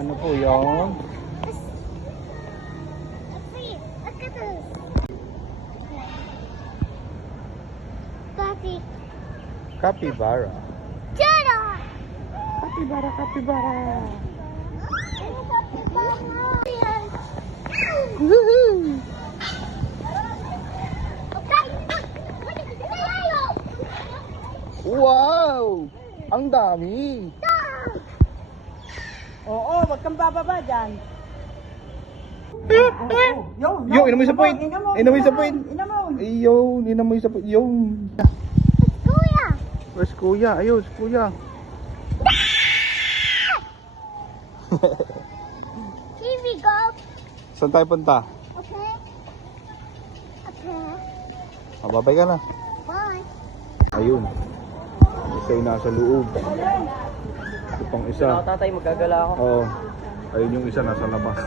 Ano po yung? Capybara. Capybara, capybara. Woohoo! Wow! Ang dami! Oo, wag kang bababa dyan. Yo, inom mo isa point. Inom mo isa point. Inamon. Ayun, inom mo isa point. Yung. Where's kuya? Ayun, si kuya. Here we go. Saan tayo punta? Okay. Okay. Mababay ka na. Bye. Ayun. Isa yung nasa loob. Itong isa. Tatay, magagala ako. Oo. Ayun yung isa nasa labas.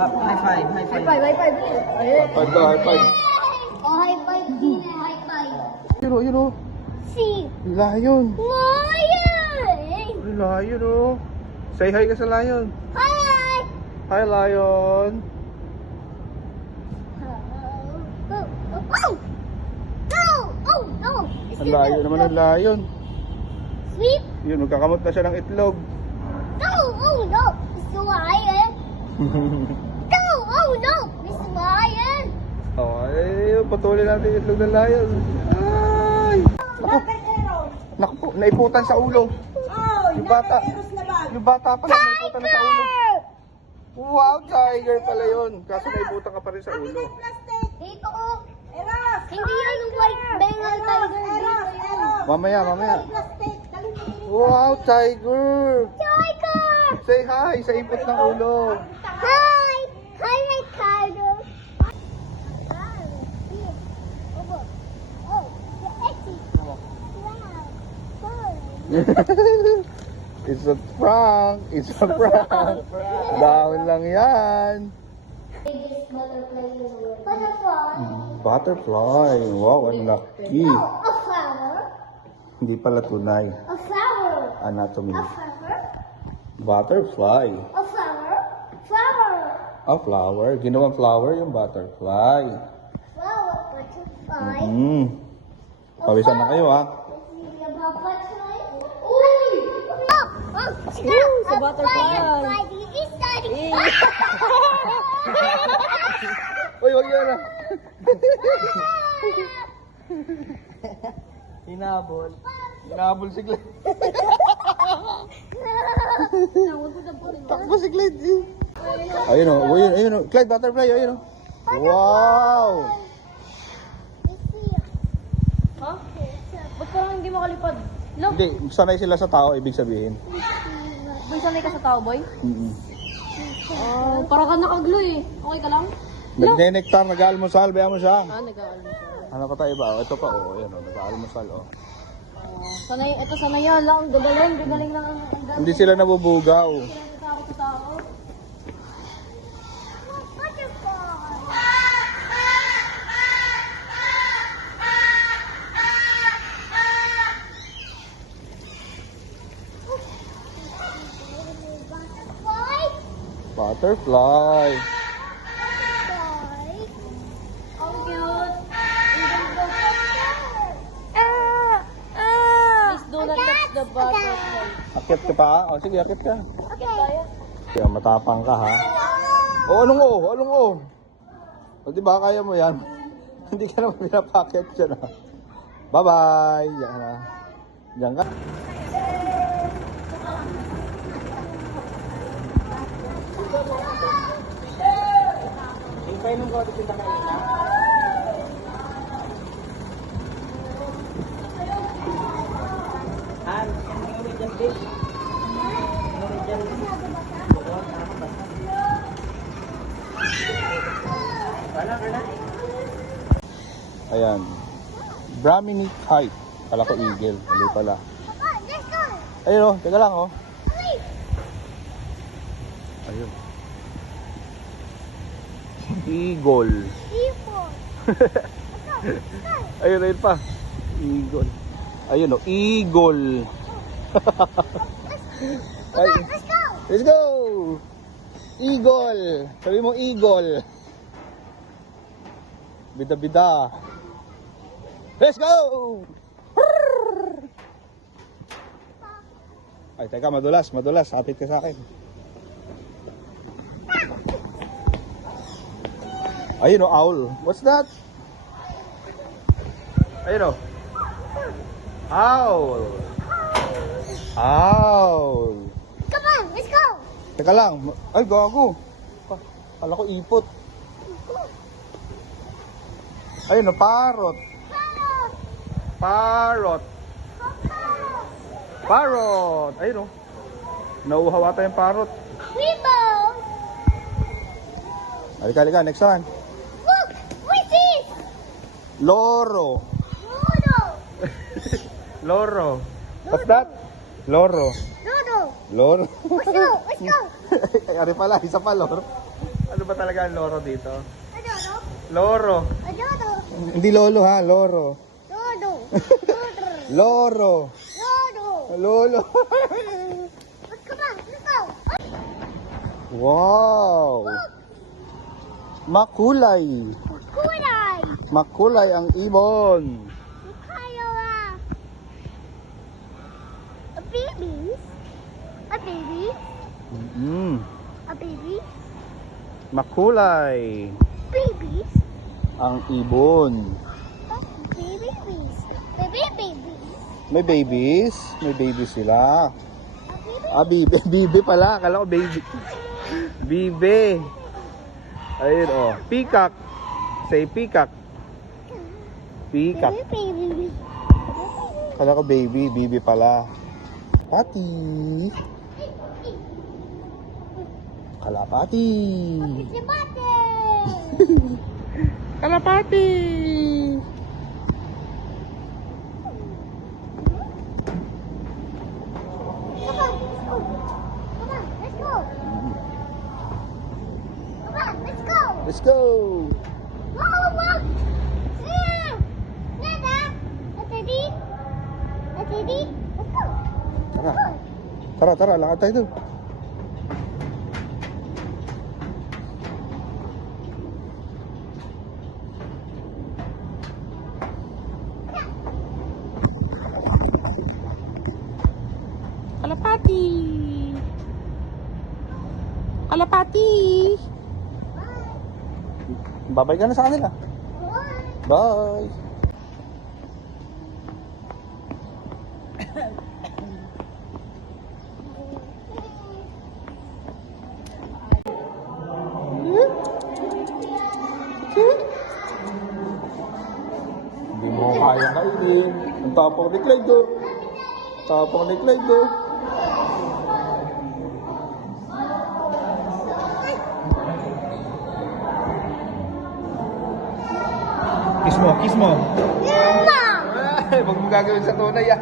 High five, high five. High five daw, high five. Oh, high five. High five. Yun o, yun o. See. Lion. Lion. Lion o. Say hi ka sa lion. Hi. Hi lion. Ang layo naman ng lion. Sweep. Yun, magkakamot na siya ng itlog. No. Oh no. Mr. Lion. No. Oh no. Mr. Lion. Oh, ay, patuloy natin yung itlog ng lion. Ay! Naku po, naiputan sa ulo. Oh, Yung bata. Yung bata pala, naiputan na sa ulo. Wow, tiger pala yun. Kaso naiputan ka pa rin sa ulo. Dito oh. Hindi yan yung white Bengal tiger. Dito yan. Mamaya, mamaya. Wow, tiger! Tiger. Say hi sa ipot ng ulo. Hi. Hi, my tiger. Oh, It's a prank! It's a prank! Dahon lang yan! Butterfly. Butterfly! Wow, ang laki! Oh, a flower. Hindi pala tunay. A flower. Anatomy. A flower. Butterfly. A flower. Flower. A flower. Ginawang flower yung butterfly. Flower. Butterfly. Pawisan na kayo ha. Butterfly. Uy! Oh! Oh! sa butterfly. Uy, wag yan ah. Hinabol. Hinabol si Clyde. Takbo si Clyde eh. Ayun o, ayun o. Clyde, butterfly, ayun o. Wow! Ha? Ba't parang hindi makalipad? Look, Hindi, sanay sila sa tao, ibig sabihin. boy, sanay ka sa tao, boy? Mm-mm. Parang ka nakaglo eh. Okay ka lang? Nagdenektar, nag-almusal, bayan mo siya. Nag-aalmusal. Ano pa tayo ba? O, ito pa, o, ayan o, nag-almusal o. Sanay, ito sanay yan lang. Gagaling lang ang dami. Hindi sila nabubugaw. Takot sa tao. Butterfly. Ang cute. Please do not touch the butterfly. Akit ka pa? O, sige, akit ka. Akit tayo. Kaya matapang ka ha. O, anong o? Anong o? O, di ba kaya mo yan? Hindi ka naman pinapakit dyan ha. Bye-bye. Diyan na. Diyan ka. Painom ko dito sa kanina. Norwegian fish. Norwegian Ayan. Brahminic kite. Kala ko eagle. Hindi pala. Ayun o. Teka lang o. Ayun. Eagle. Ayun, ayun pa. Eagle. Ayun o, eagle. Ay, Let's go! let's go! Eagle. Sabi mo eagle. Bida-bida. Let's go! Ay, teka, madulas, madulas. Hapit ka sa akin. Ayun o, owl. What's that? Ayun o. Owl. Owl. Come on, let's go! Teka lang. Ay, gago. Kala ko ipot. Ayun o, parrot. Parrot. Parrot. Ayun o. Nauuhaw ata yung parrot. Rainbow! Halika, halika. Next one. Look! What's this? Loro. Dodo! Loro. What's that? Loro. Dodo! Loro. Let's go! Let's go! Ay, ari pala. Isa pa, loro. Ano ba talaga ang loro dito? Dodo! Loro. Dodo! Hindi lolo ha, loro. Dodo! Loro. Dodo! Lolo. Come on, let's go! Wow. Makulay. Kulay! Makulay ang ibon. Kaya a baby? A baby? A baby? Makulay Babies? ang ibon. Baby babies. Baby babies. May babies? May babies sila. A baby. Ah, bibe. Bibe pala. Akala ko baby. Bibe. Ayun oh. Peacock. Say peacock. Peacock. Baby baby. Akala ko baby. Bibe pala. Pati. Kalapati. Si Bate! Kalapati. Come on, let's go. Come on, let's go. Come on, let's go. Let's go. Whoa, whoa. Yeah. Nana. A baby. A baby. Let's go. Tara. Tara, tara. Lakad tayo doon. Kalapati. Kalapati. Babay ka na sa kanila. Bye. Hindi mo kaya kainin. Ang tapang ni Clyde do. Tapang ni Clyde do. Kiss mo, kiss mo. Mama. Ay, huwag mo gagawin sa tunay ah.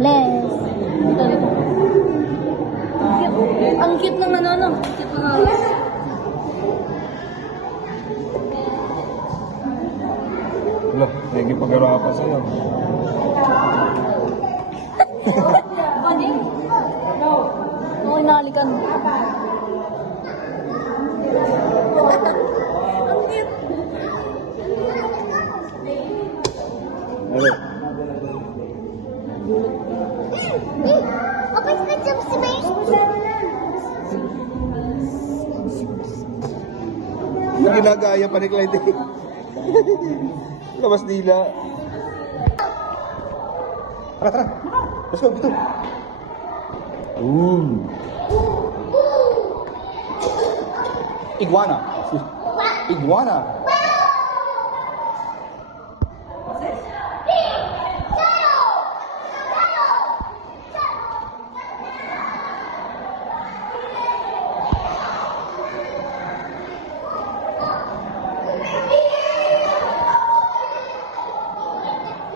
Bless. Ang cute ng ano, no? Cute ng ano. Wala, hindi pag-araw pa sa'yo. Baning? Oo, inalikan. Ang cute. Ano? Open the jump space. Yung ginagaya pa ni Clyde eh. Labas nila. Tara, tara. Let's go, dito. Iguana. Iguana.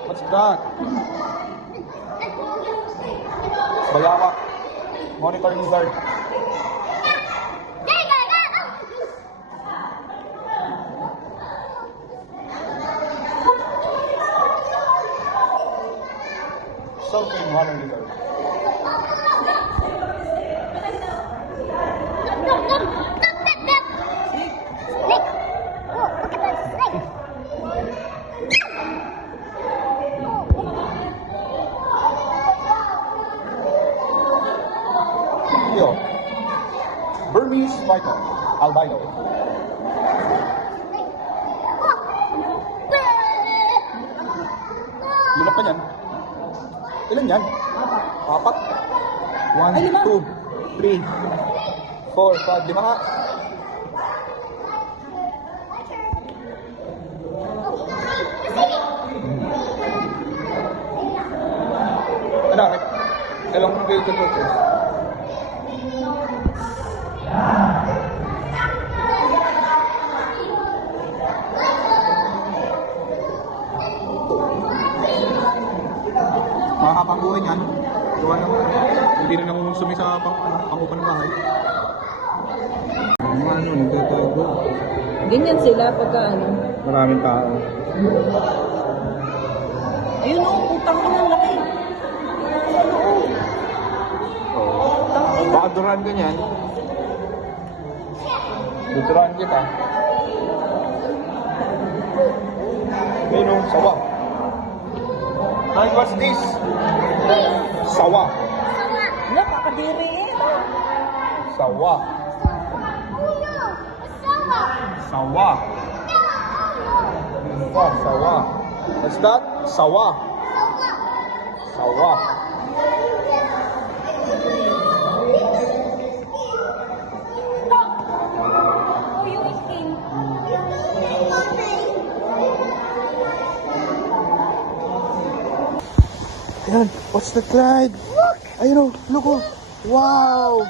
What's that? Bayawak. Monitor lizard. Something water lizard. Yo. Burmese python. Albino. Lulak pa niyan. Ilan yan? Apat. 1, 2, 3, 4, 5, 5 nga. Ano? Ilang kayo ito? Makakapangguhin yan. Gawa naman. Hindi na nangungunsumi sa pangupan ng bahay. Ano, nagtatago. Ganyan sila pagka ano. Maraming tao. Ayun o, utang ko ng laki. Baka duran ka niyan. Duduran kita. Ayun o, sawa. And what's this? Sawa. Nakakadiri eh. Sawa. Sawa. Sawa. What's that? Sawa. Sawa. Oh, yung skin. Ayan, what's the Clyde? Look! Ayun o, look o. Wow!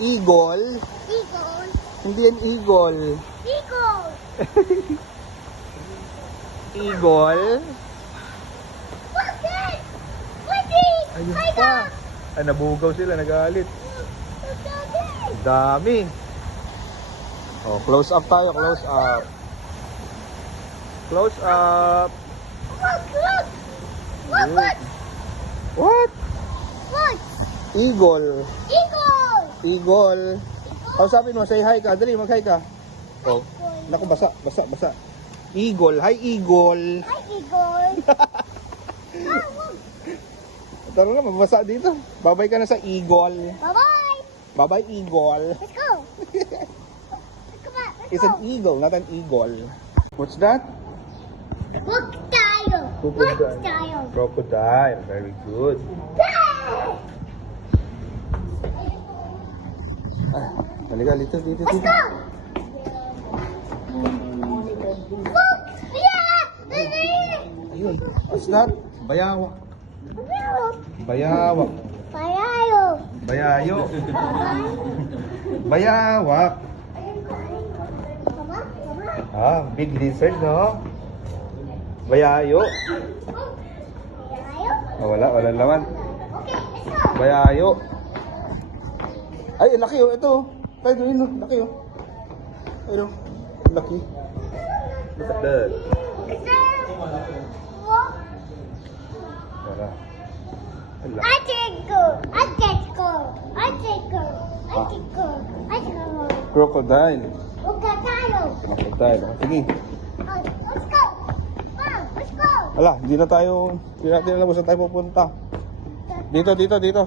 Eagle? Hindi yan eagle. Eagle? Ayun pa. Ay, nabugaw sila, nagalit. Dami. Oh, close up tayo, close up. Close up. What? Eagle. Eagle. Kausapin mo, say hi ka. Dali, mag-hi ka. Oh. Naku, basa. Eagle. Hi, Eagle. Tara na, mabasa dito. Babay ka na sa Eagle. Bye-bye! Bye-bye, Eagle. Let's go! Come on, let's It's go! an eagle, not an eagle. What's that? Crocodile! Crocodile. Crocodile. Very good. Halika, dito. Let's go! Look! Yeah! Ayun. What's that? Bayawak. Payayo! Bayayo. Bayawak. Ah, big lizard, no? Bayayo. Oh, wala naman. Okay, let's go! Bayayo. Ay, laki oh. Ito. Tayo doon, oh. Laki oh. Ayun oh. Laki. Look at that. Tara. Ang laki. Crocodile. Crocodile. Sige. Let's go! Mom, let's go! Ala, hindi natin alam kung saan tayo pupunta. Dito.